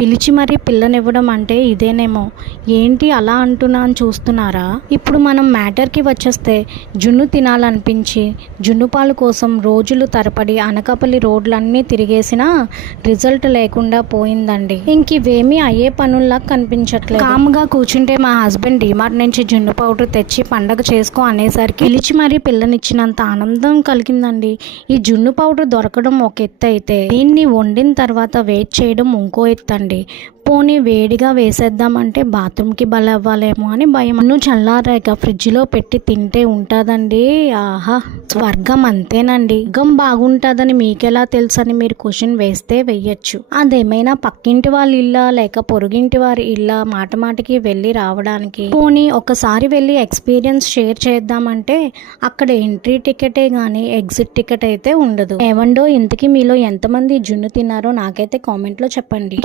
పిలిచి మరీ పిల్లనివ్వడం అంటే ఇదేనేమో. ఏంటి అలా అంటున్నా అని చూస్తున్నారా? ఇప్పుడు మనం మ్యాటర్కి వచ్చేస్తే, జున్ను తినాలనిపించి జున్ను పాలు కోసం రోజులు తరబడి అనకాపల్లి రోడ్లన్నీ తిరిగేసినా రిజల్ట్ లేకుండా పోయిందండి. ఇంకివేమీ అయ్యే పనుల్లా కనిపించట్లేదు. కామ్గా కూర్చుంటే మా హస్బెండ్ డిమార్ట్ నుంచి జున్ను పౌడర్ తెచ్చి పండగ చేసుకో అనేసరికి పిలిచి మరీ పిల్లనిచ్చినంత ఆనందం కలిగిందండి. ఈ జున్ను పౌడర్ దొరకడం ఒక ఎత్తు అయితే, దీన్ని వండిన తర్వాత వెయిట్ చేయడం ఇంకో ఎత్తు అండి. పోనీ వేడిగా వేసేద్దామంటే బాత్రూమ్కి బలవ్వాలేమో అని భయం. నువ్వు చల్లారాక ఫ్రిడ్జ్లో పెట్టి తింటే ఉంటుందండి. ఆహా, స్వర్గం అంతేనండి. స్వర్గం బాగుంటుందని మీకెలా తెలుసని మీరు క్వశ్చన్ వేస్తే వెయ్యొచ్చు. అదేమైనా పక్కింటి వాళ్ళ ఇల్లా లేక పొరుగింటి వారి ఇల్లా మాట మాటకి వెళ్ళి రావడానికి? పోనీ ఒకసారి వెళ్ళి ఎక్స్పీరియన్స్ షేర్ చేద్దామంటే అక్కడ ఎంట్రీ టికెటే కానీ ఎగ్జిట్ టికెట్ అయితే ఉండదు. ఏవండో ఇంతకీ మీలో ఎంతమంది జున్ను తిన్నారో నాకైతే కామెంట్లో చెప్పండి.